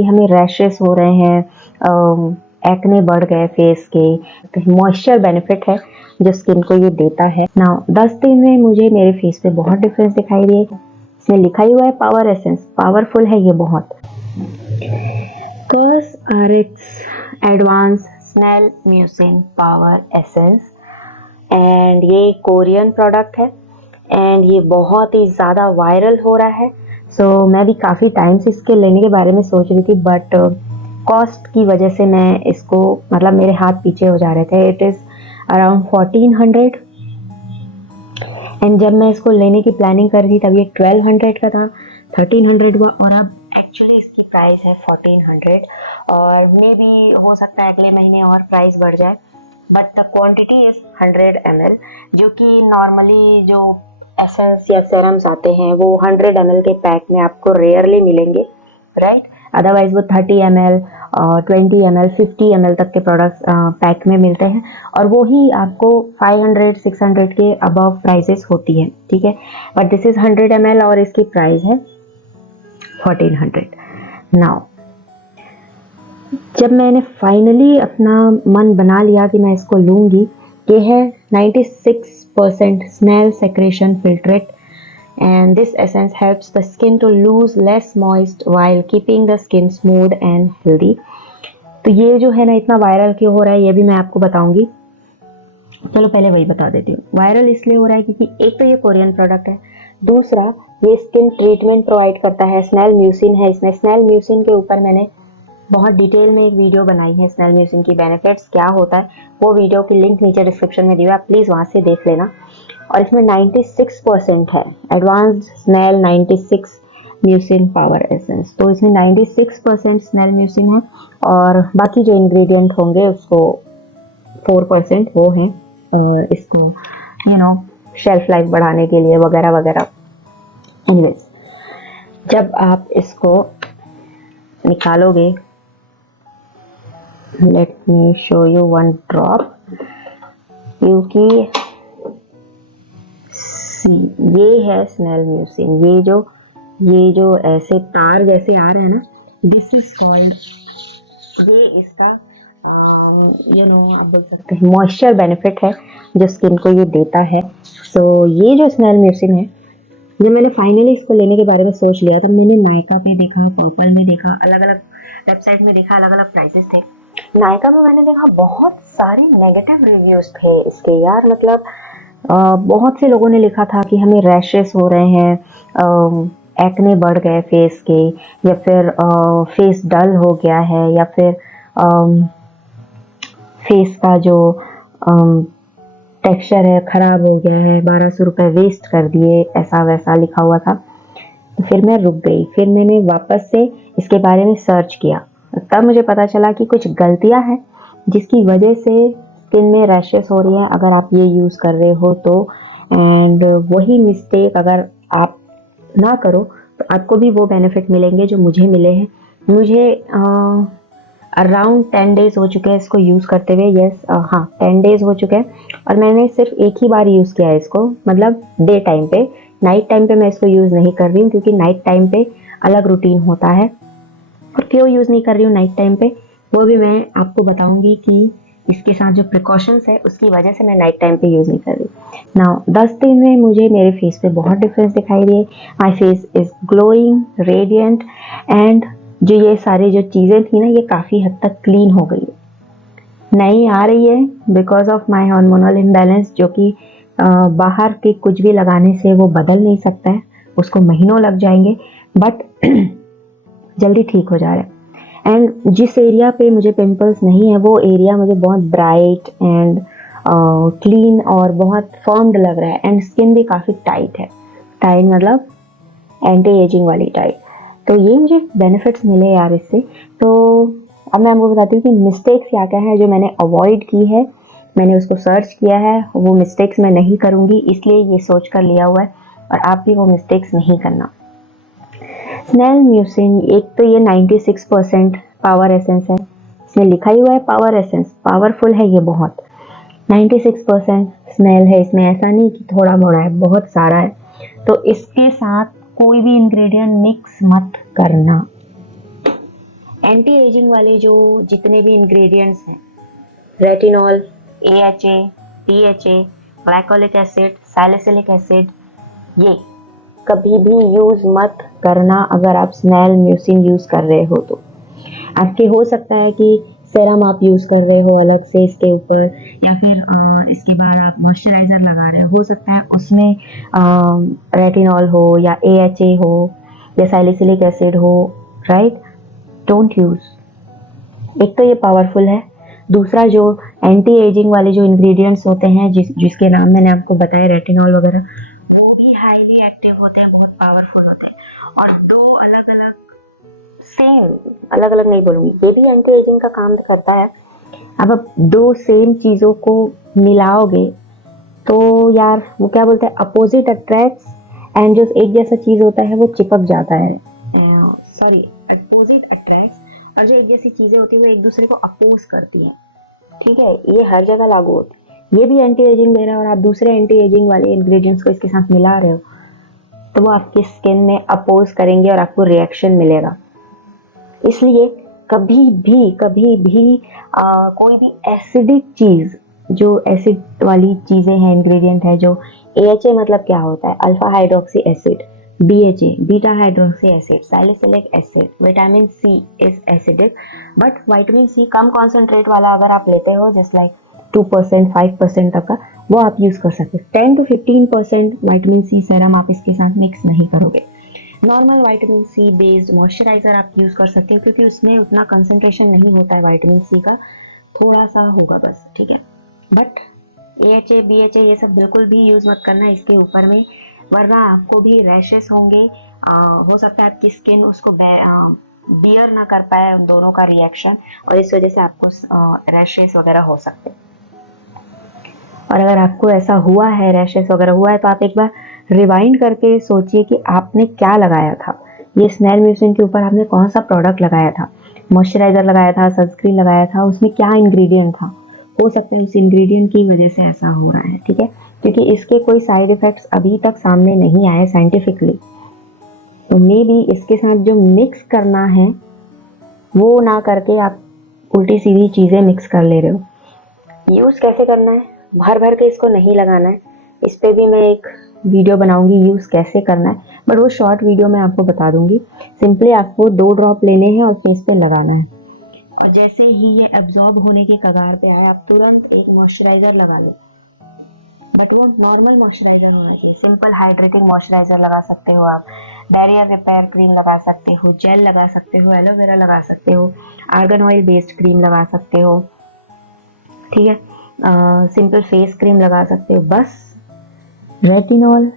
कि हमें रैशेस हो रहे हैं, एक्ने बढ़ गए फेस के, मॉइस्चर बेनिफिट है जो स्किन को ये देता है। ना 10 दिन में मुझे मेरे फेस पे बहुत डिफरेंस दिखाई दिए। इसमें लिखा ही हुआ है पावर एसेंस, पावरफुल है ये बहुत। COSRX advance snail mucin power essence, and ये कोरियन प्रोडक्ट है एंड ये बहुत ही ज़्यादा वायरल हो रहा है। सो मैं भी काफ़ी टाइम से इसके लेने के बारे में सोच रही थी, बट कॉस्ट की वजह से मैं इसको, मतलब मेरे हाथ पीछे हो जा रहे थे। इट इज़ अराउंड 1400 एंड जब मैं इसको लेने की प्लानिंग कर रही थी तब ये 1200 का था, 1300 हुआ और अब एक्चुअली इसकी प्राइस है 1400। और मे बी हो सकता है अगले महीने और प्राइस बढ़ जाए, but the quantity is 100 ml, जो कि नॉर्मली जो एसेंस या सेरम्स आते हैं वो 100 ml के पैक में आपको रेयरली मिलेंगे, राइट। अदरवाइज वो 30 ml, 20 ml, 50 ml तक के प्रोडक्ट्स पैक में मिलते हैं और वो ही आपको 500-600 के अबव प्राइसेस होती है, ठीक है। बट दिस इज 100 ml और इसकी प्राइस है 1400। नाउ जब मैंने फाइनली अपना मन बना लिया कि मैं इसको लूँगी, ये है 96% snail secretion filtrate and this essence helps the skin to lose less moist while keeping the skin smooth and healthy। तो ये जो है ना इतना वायरल क्यों हो रहा है ये भी मैं आपको बताऊंगी। चलो पहले वही बता देती हूँ। वायरल इसलिए हो रहा है क्योंकि एक तो ये कोरियन प्रोडक्ट है, दूसरा ये स्किन ट्रीटमेंट प्रोवाइड करता है। स्नेल म्यूसिन है इसमें। स्नेल म्यूसिन के ऊपर मैंने बहुत डिटेल में एक वीडियो बनाई है, स्नेल म्यूसिन की बेनिफिट्स क्या होता है, वो वीडियो की लिंक नीचे डिस्क्रिप्शन में दी हुई है, आप प्लीज़ वहाँ से देख लेना। और इसमें 96% है advanced snail 96 mucin power essence. तो इसमें 96% स्नेल म्यूसिन है और बाकी जो इंग्रेडिएंट होंगे उसको 4% वो हैं इसको शेल्फ लाइफ बढ़ाने के लिए वगैरह वगैरह। एनीवेज, जब आप इसको निकालोगे, let me show you one drop, क्योंकि ये है स्नेल म्यूसिन। ये जो ऐसे तार जैसे आ रहे हैं ना, दिस इज कॉल्ड, ये इसका आप बोल सकते हैं मॉइस्चर बेनिफिट है जो स्किन को ये देता है। सो ये जो स्नेल म्यूसिन है, जब मैंने फाइनली इसको लेने के बारे में सोच लिया तब मैंने नायका पे देखा, पर्पल में देखा, अलग अलग वेबसाइट में देखा, अलग अलग प्राइसेस थे। नायका में मैंने देखा बहुत सारे नेगेटिव रिव्यूज थे इसके यार, मतलब बहुत से लोगों ने लिखा था कि हमें रैशेस हो रहे हैं, एक्ने बढ़ गए फेस के, या फिर फेस डल हो गया है, या फिर फेस का जो टेक्सचर है खराब हो गया है, 1200 रुपये वेस्ट कर दिए, ऐसा वैसा लिखा हुआ था। तो फिर मैं रुक गई, फिर मैंने वापस से इसके बारे में सर्च किया, तब मुझे पता चला कि कुछ गलतियां हैं जिसकी वजह से स्किन में रैशेस हो रही हैं अगर आप ये यूज़ कर रहे हो तो। एंड वही मिस्टेक अगर आप ना करो तो आपको भी वो बेनिफिट मिलेंगे जो मुझे मिले हैं। मुझे अराउंड 10 डेज हो चुके हैं इसको यूज़ करते हुए। यस, हाँ 10 डेज हो चुके हैं और मैंने सिर्फ एक ही बार यूज़ किया है इसको, मतलब डे टाइम पे। नाइट टाइम पे मैं इसको यूज़ नहीं कर रही हूँ क्योंकि नाइट टाइम पे अलग रूटीन होता है। और क्यों यूज़ नहीं कर रही हूँ नाइट टाइम पे वो भी मैं आपको बताऊंगी कि इसके साथ जो प्रिकॉशंस है उसकी वजह से मैं नाइट टाइम पे यूज़ नहीं कर रही। नाउ 10 दिन में मुझे मेरे फेस पे बहुत डिफरेंस दिखाई दिए। My face is glowing, radiant, and जो ये सारी जो चीज़ें थी ना ये काफ़ी हद तक क्लीन हो गई है, नहीं आ रही है because of my hormonal imbalance, जो कि बाहर के कुछ भी लगाने से वो बदल नहीं सकता है, उसको महीनों लग जाएंगे, बट जल्दी ठीक हो जा रहा है। एंड जिस एरिया पे मुझे पिंपल्स नहीं है वो एरिया मुझे बहुत ब्राइट एंड क्लीन और बहुत फर्म्ड लग रहा है। एंड स्किन भी काफ़ी टाइट है, टाइट मतलब एंटी एजिंग वाली टाइट। तो ये मुझे बेनिफिट्स मिले यार इससे। तो अब मैं आपको बताती हूँ कि मिस्टेक्स क्या क्या है जो मैंने अवॉइड की है। मैंने उसको सर्च किया है, वो मिस्टेक्स मैं नहीं करूँगी इसलिए ये सोच कर लिया हुआ है, और आप भी वो मिस्टेक्स नहीं करना। स्नेल म्यूसिन, एक तो ये 96% पावर एसेंस है, इसमें लिखा ही हुआ है पावर एसेंस, पावरफुल है ये बहुत। 96% स्मेल है इसमें, ऐसा नहीं कि थोड़ा मोड़ा है, बहुत सारा है। तो इसके साथ कोई भी इंग्रेडिएंट मिक्स मत करना, एंटी एजिंग वाले जो जितने भी इंग्रेडिएंट्स हैं, retinol, AHA, PHA, glycolic acid, salicylic acid, ये कभी भी यूज मत करना अगर आप स्नेल म्यूसिन यूज कर रहे हो तो। आपके हो सकता है कि सेरम आप यूज कर रहे हो अलग से इसके ऊपर, या फिर इसके बाद आप मॉइस्चराइजर लगा रहे हो सकता है उसमें रेटिनॉल हो या AHA हो या सैलिसिलिक एसिड हो, राइट? Don't use. एक तो ये पावरफुल है, दूसरा जो एंटी एजिंग वाले जो इंग्रेडिएंट्स होते हैं जिसके नाम मैंने आपको बताए, रेटिनॉल वगैरह, वो भी हाईली एक्टिव होते हैं, बहुत पावरफुल होते हैं। और दो अलग अलग सेम, अलग अलग नहीं बोलूंगी, ये भी एंटी एजिंग का काम करता है। अब आप दो सेम चीजों को मिलाओगे तो यार वो क्या बोलते हैं, अपोजिट अट्रैक्ट्स, एंड जो एक जैसा चीज होता है वो चिपक जाता है। सॉरी, अपोजिट अट्रैक्ट्स, और जो एक जैसी चीजें होती है वो एक दूसरे को अपोज करती हैं। ठीक है, ये हर जगह लागू होती है। ये भी एंटी एजिंग दे रहा है और आप दूसरे एंटी एजिंग वाले इंग्रेडिएंट्स को इसके साथ मिला रहे हो तो वो आपकी स्किन में अपोज करेंगे और आपको रिएक्शन मिलेगा। इसलिए कभी भी कोई भी एसिडिक चीज, जो एसिड वाली चीजें हैं, इंग्रेडिएंट है, जो AHA मतलब क्या होता है, alpha hydroxy acid, BHA beta hydroxy acid, salicylic acid, vitamin C is acidic, but vitamin C come concentrate वाला अगर आप लेते हो, जस्ट लाइक 2%, 5% तक का, वो आप यूज कर सकते हो। 10 to 15% विटामिन C सेरम आप इसके साथ मिक्स नहीं करोगे। Normal vitamin C based moisturiser आप यूज कर सकते हो क्योंकि उसमें उतना कंसंट्रेशन नहीं होता है विटामिन C का, थोड़ा सा होगा बस, ठीक है। बट AHA, BHA ये सब बिल्कुल भी यूज मत करना इसके ऊपर में, वरना आपको भी रैशेस होंगे। हो सकता है आपकी स्किन उसको बियर ना कर पाए उन दोनों का रिएक्शन, और इस वजह से आपको रैशेस वगैरह हो सकते हैं। और अगर आपको ऐसा हुआ है, रैशेस वगैरह हुआ है, तो आप एक बार रिवाइंड करके सोचिए कि आपने क्या लगाया था। ये स्नेल म्यूसिन के ऊपर आपने कौन सा प्रोडक्ट लगाया था, मॉइस्चराइजर लगाया था, सनस्क्रीन लगाया था, उसमें क्या इंग्रेडिएंट था। हो सकता है इस इंग्रेडिएंट की वजह से ऐसा हो रहा है, ठीक है, क्योंकि इसके कोई साइड इफेक्ट्स अभी तक सामने नहीं आए साइंटिफिकली। तो मे बी इसके साथ जो मिक्स करना है वो ना करके आप उल्टी सीधी चीजें मिक्स कर ले रहे हो। यूज कैसे करना है, भर भर के इसको नहीं लगाना है, इस पे भी मैं एक वीडियो बनाऊंगी यूज कैसे करना है, बट वो शॉर्ट वीडियो मैं आपको बता दूंगी। सिंपली आपको 2 ड्रॉप लेने हैं और फेस पे लगाना है, और जैसे ही ये एब्जॉर्ब होने के कगार पे आए आप तुरंत एक मॉइस्चराइजर लगा लो, बट वो नॉर्मल मॉइस्चराइजर होना चाहिए। सिंपल हाइड्रेटिंग मॉइस्चराइजर लगा सकते हो आप, बैरियर रिपेयर क्रीम लगा सकते हो, जेल लगा सकते हो, एलोवेरा लगा सकते हो, आर्गन ऑयल बेस्ड क्रीम लगा सकते हो, ठीक है, सिंपल फेस क्रीम लगा सकते हो। बस रेटिनॉल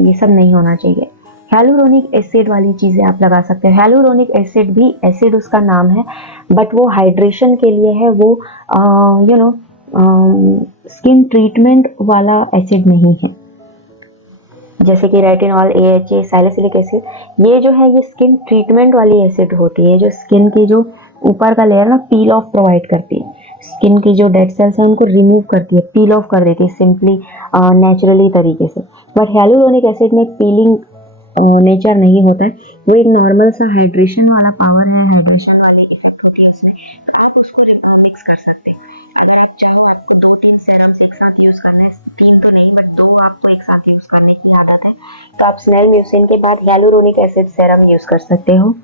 ये सब नहीं होना चाहिए। हेलुरोनिक एसिड वाली चीजें आप लगा सकते हैं। हेलुरोनिक एसिड भी एसिड उसका नाम है, बट वो हाइड्रेशन के लिए है, वो यू नो स्किन ट्रीटमेंट वाला एसिड नहीं है। जैसे कि रेटिनॉल, AHA, सैलिसिलिक एसिड, ये जो है ये स्किन ट्रीटमेंट वाली एसिड होती है, जो स्किन की जो ऊपर का लेयर ना पील ऑफ प्रोवाइड करती है, स्किन की जो डेड सेल्स है उनको रिमूव करती है, पील ऑफ कर देती है सिंपली नेचुरली तरीके से। बट हेलुरोनिक एसिड में पीलिंग नेचर नहीं होता है, वो एक नॉर्मल सा हाइड्रेशन वाला पावर है, हाइड्रेशन वाली इफेक्ट होती है इसमें, तो आप उसको मिक्स कर सकते हैं। अगर आप चाहो आपको 2-3 सेरम्स एक साथ यूज करना है, 3 तो नहीं बट 2 आपको एक साथ यूज करने की आदत है, तो आप स्नेल म्यूसिन के बाद हेलुरोनिक एसिड सेरम यूज कर सकते हो।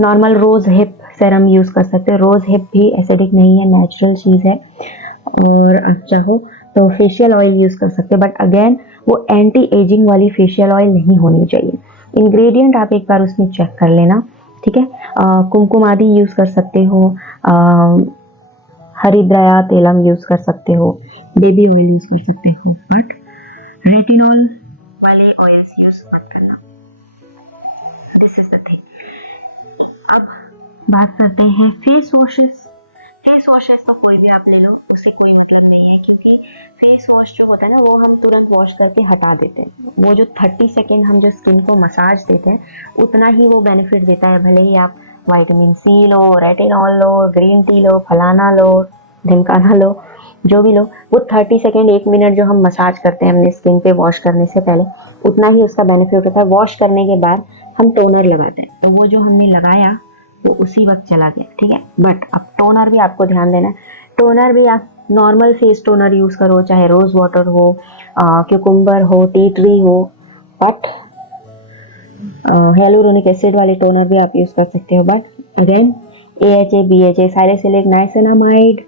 Normal rose hip serum use कर सकते हो, रोज हिप भी एसिडिक नहीं है, नेचुरल चीज है। और आप चाहो तो फेशियल ऑयल यूज कर सकते हैं, बट अगेन वो एंटी एजिंग वाली फेशियल ऑयल नहीं होनी चाहिए। इंग्रेडिएंट आप एक बार उसमें चेक कर लेना, ठीक है। कुमकुम आदि यूज कर सकते हो, हरिद्राया तेलम यूज कर सकते हो, बेबी ऑयल यूज कर सकते हो, बट रेटिनॉल वाले ऑयल्स यूज मत करना। This is the thing. अब बात करते हैं फेस वॉशेस। फेस वॉशेस तो कोई भी आप ले लो, उससे कोई मतलब नहीं है, क्योंकि फेस वॉश जो होता है ना वो हम तुरंत वॉश करके हटा देते हैं। वो जो 30 सेकेंड हम जो स्किन को मसाज देते हैं उतना ही वो बेनिफिट देता है, भले ही आप विटामिन C लो, रेटिनॉल लो, ग्रीन टी लो, फलाना लो, ढिमकाना लो, जो भी लो, वो 30 सेकेंड 1 मिनट जो हम मसाज करते हैं अपने स्किन पे वॉश करने से पहले, उतना ही उसका बेनिफिट होता है। वॉश करने के बाद हम टोनर लगाते हैं, तो वो जो हमने लगाया वो उसी वक्त चला गया, ठीक है। बट अब टोनर भी आपको ध्यान देना है, टोनर भी आप नॉर्मल फेस टोनर यूज़ करो, चाहे रोज़ वाटर हो, क्यूकुम्बर हो, टी ट्री हो, बट हेलुरोनिक एसिड वाले टोनर भी आप यूज़ कर सकते हो। But again AHA, BHA, salicylic, niacinamide,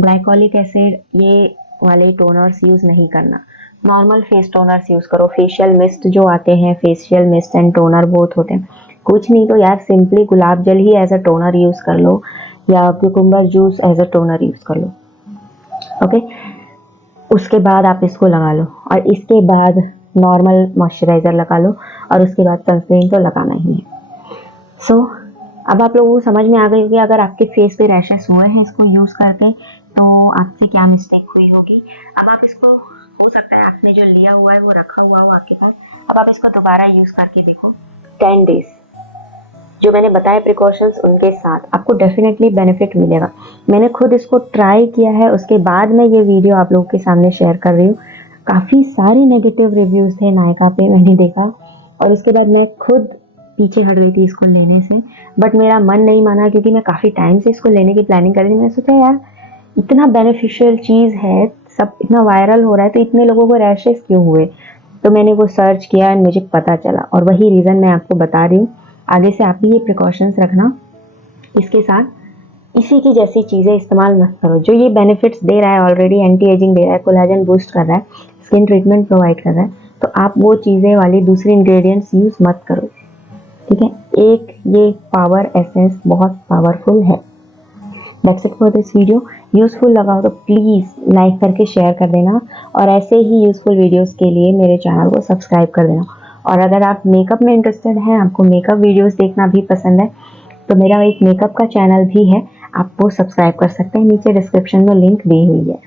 glycolic acid, ये वाले टोनर्स यूज़ नहीं करना। नॉर्मल फेस टोनर्स यूज़ करो। फेशियल मिस्ट जो आते हैं, facial mist and toner both होते हैं। कुछ नहीं तो यार सिंपली गुलाब जल ही एज अ टोनर यूज़ कर लो, या cucumber juice as a toner use कर लो, ओके। उसके बाद आप इसको लगा लो, और इसके बाद नॉर्मल मॉइस्चराइज़र लगा लो, और उसके बाद सनस्क्रीन तो लगाना ही है। सो अब आप लोगों को समझ में आ गई कि अगर आपके फेस पे रैशेस हुए हैं इसको यूज़ करके, तो आपसे क्या मिस्टेक हुई होगी। अब आप इसको, हो सकता है आपने जो लिया हुआ है वो रखा हुआ हो आपके पास, अब आप इसको दोबारा यूज़ करके देखो 10 डेज, जो मैंने बताए प्रिकॉशंस उनके साथ आपको डेफिनेटली बेनिफिट मिलेगा। मैंने खुद इसको ट्राई किया है, उसके बाद मैं ये वीडियो आप लोगों के सामने शेयर कर रही हूँ। काफ़ी सारे नेगेटिव रिव्यूज़ थे नायका पे, मैंने देखा, और उसके बाद मैं खुद पीछे हट गई थी इसको लेने से, बट मेरा मन नहीं माना क्योंकि मैं काफ़ी टाइम से इसको लेने की प्लानिंग कर रही थी। मैंने सोचा यार इतना बेनिफिशियल चीज़ है, सब इतना वायरल हो रहा है, तो इतने लोगों को रैशेस क्यों हुए। तो मैंने वो सर्च किया एंड मुझे पता चला, और वही रीज़न मैं आपको बता रही हूँ। आगे से आप भी ये प्रिकॉशंस रखना, इसके साथ इसी की जैसी चीज़ें इस्तेमाल मत करो। जो ये बेनिफिट्स दे रहा है ऑलरेडी, एंटी एजिंग दे रहा है, कोलाजन बूस्ट कर रहा है, स्किन ट्रीटमेंट प्रोवाइड कर रहा है, तो आप वो चीज़ें वाली दूसरी इंग्रेडिएंट्स यूज़ मत करो, ठीक है। एक ये पावर एसेंस बहुत पावरफुल है। That's it for this video. Useful लगा हो तो प्लीज़ लाइक करके शेयर कर देना, और ऐसे ही यूज़फुल वीडियोस के लिए मेरे चैनल को सब्सक्राइब कर देना। और अगर आप मेकअप में इंटरेस्टेड हैं, आपको मेकअप वीडियोस देखना भी पसंद है, तो मेरा एक मेकअप का चैनल भी है, आप वो सब्सक्राइब कर सकते हैं। नीचे डिस्क्रिप्शन में लिंक दी हुई है।